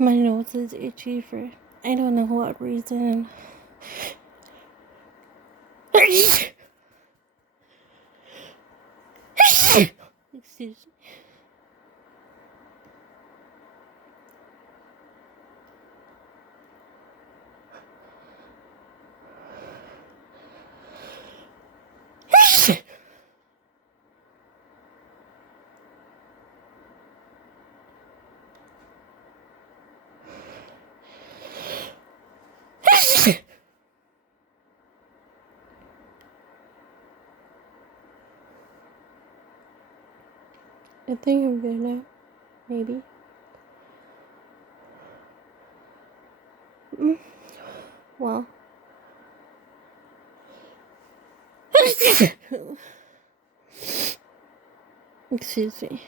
My nose is itchy for I don't know what reason. Excuse me. I think I'm good now. Maybe. Well. Excuse me.